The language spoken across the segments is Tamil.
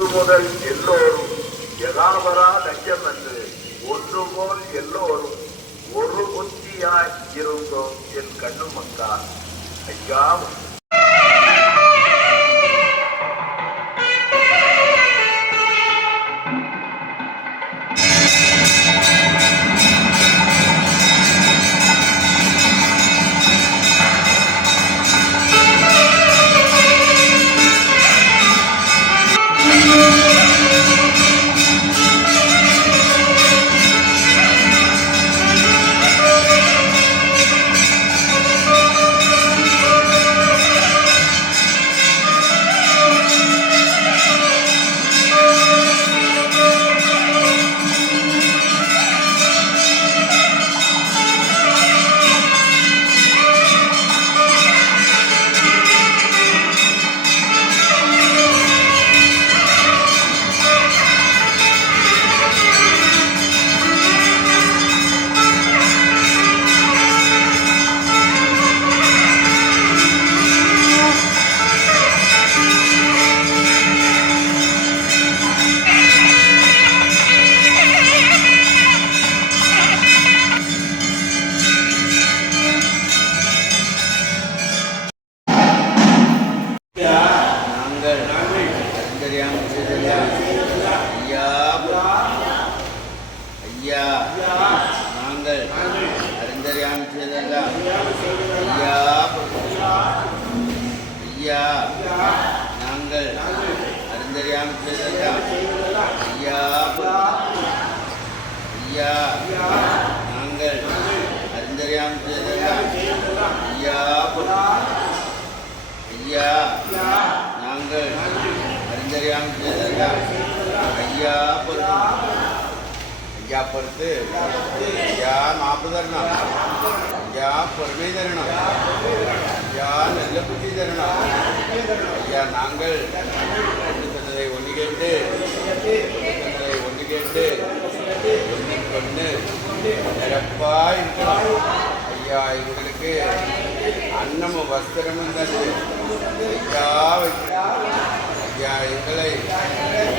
முதல் எல்லோரும் எலாவரா லட்சம் என்று ஒன்று போல் எல்லோரும் ஒரு புத்தியாய் இருந்தோம் என் கண்ணு மக்கா ஐயா ஐயா ஐயா நாங்கள் அறிந்தறியாம் செய்தெல்லாம் ஐயா ஐயா நாங்கள் அறிந்தறியாம் செய்தெல்லாம் ஐயா ஐயா நாங்கள் அறிந்தறியாமல் செய்ததெல்லாம் ஐயா ஐயா பொறுத்து. ஐயா மாப்பு தரணும் ஐயா பொறுமை தரணும் ஐயா நல்ல புத்தி தரணும் ஐயா நாங்கள் ஒன்று சொன்னதை ஒன்று கேட்டு ஒன்று சொன்னதை ஒன்று கேட்டு ஒன்றுக்கு ஒன்று நிரப்பாக இருக்கலாம் ஐயா எங்களுக்கு அன்னமும் வஸ்திரமும் தந்து ஐயா வைக்கிறோம். ஐயா எங்களை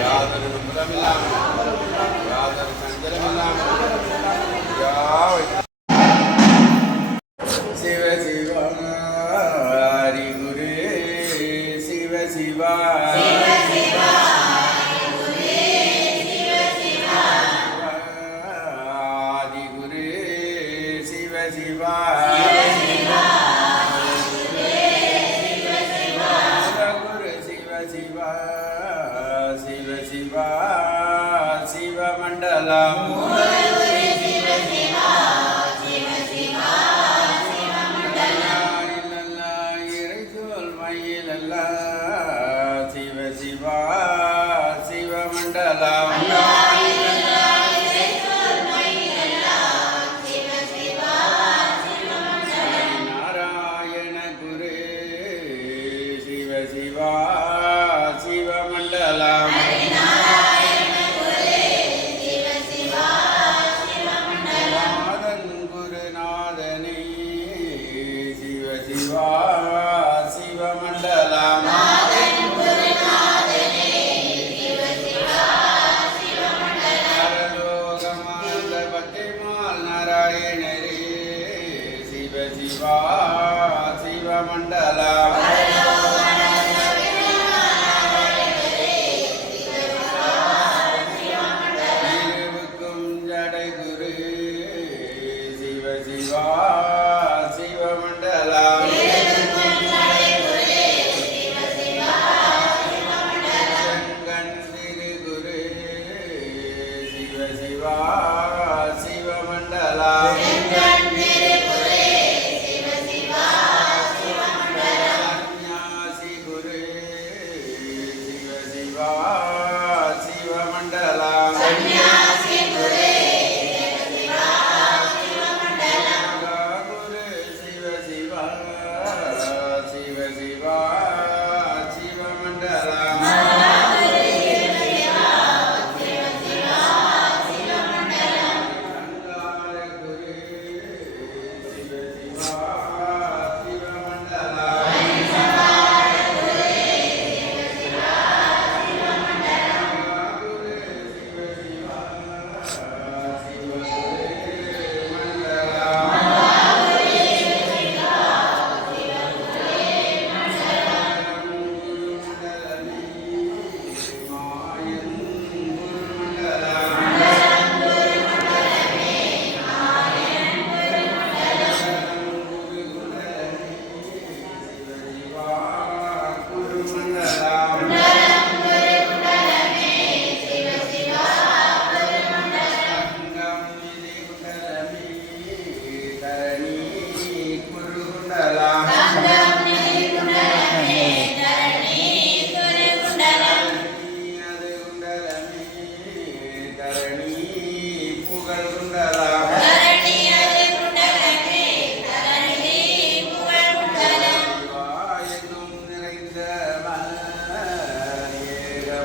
யாதொரு நம்புதமில்லாமல் யாதொரு சஞ்சலமில்லாமல் ஐயா சிவா ஆதி குரு சிவ சிவமண்டலம் சிவ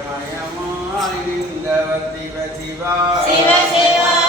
மயமாய் நின்ற சிவ சிவா.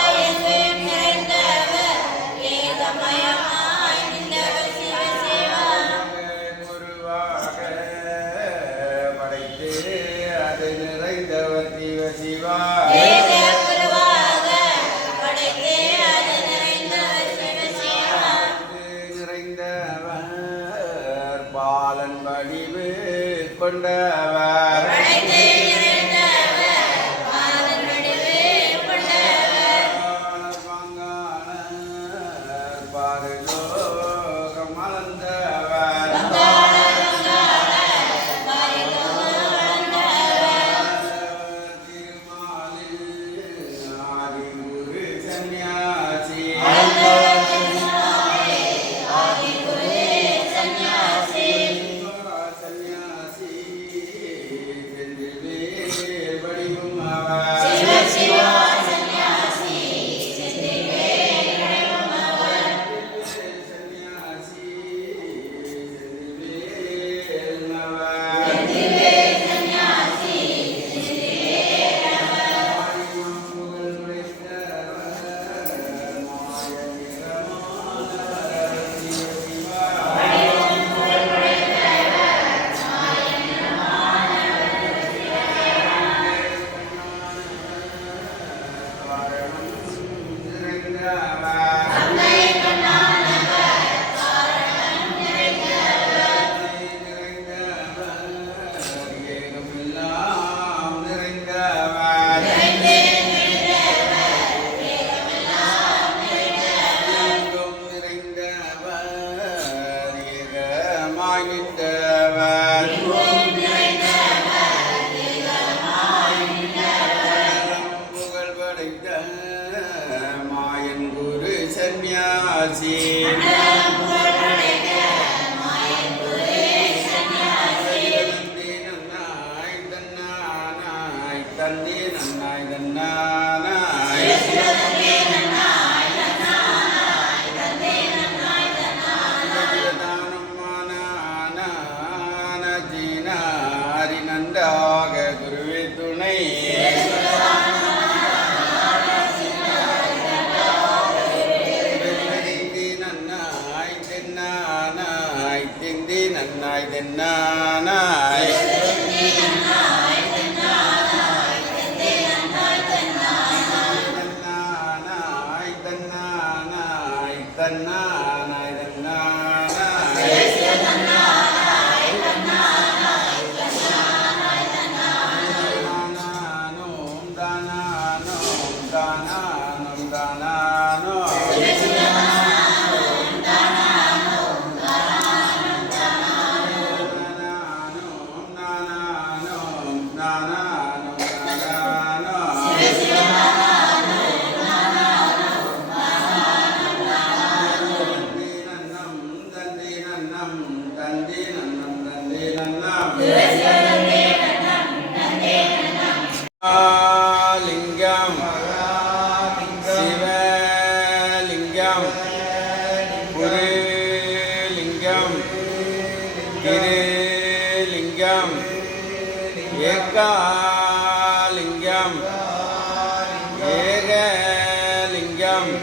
லிங்கம்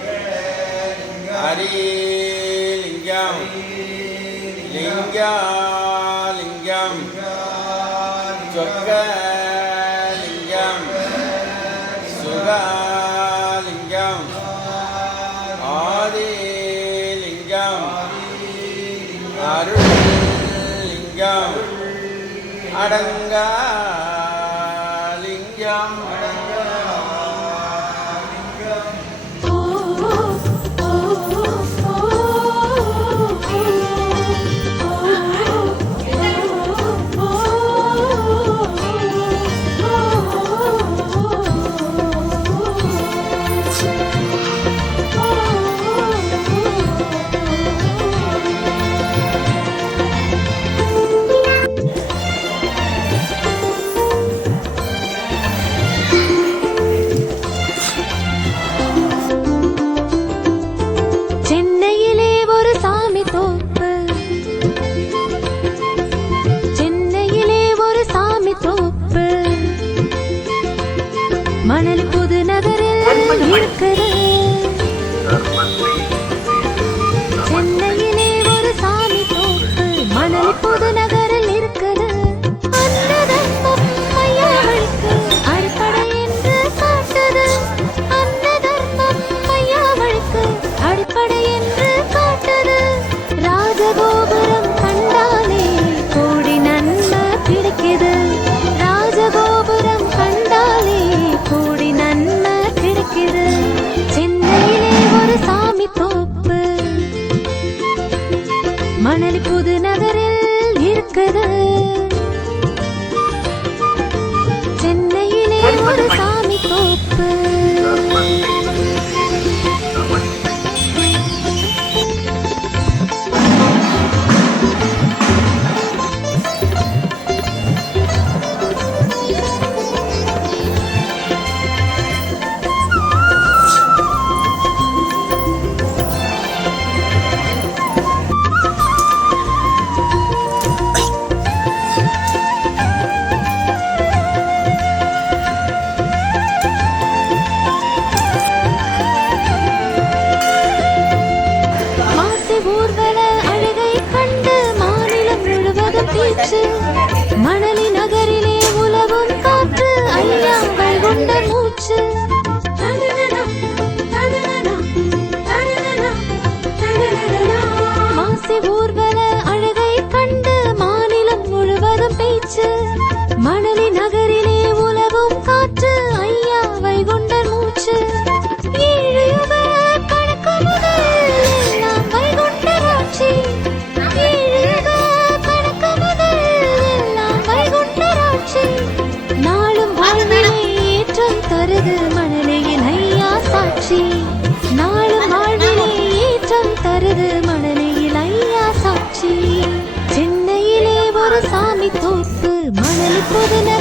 ஹரி லிங்கம் லிங்கா லிங்கம் சொக்க லிங்கம் சுகா லிங்கம் ஆதி லிங்கம் அருள் லிங்கம் அடங்கா ஒரு தோப்பு மணல் புதன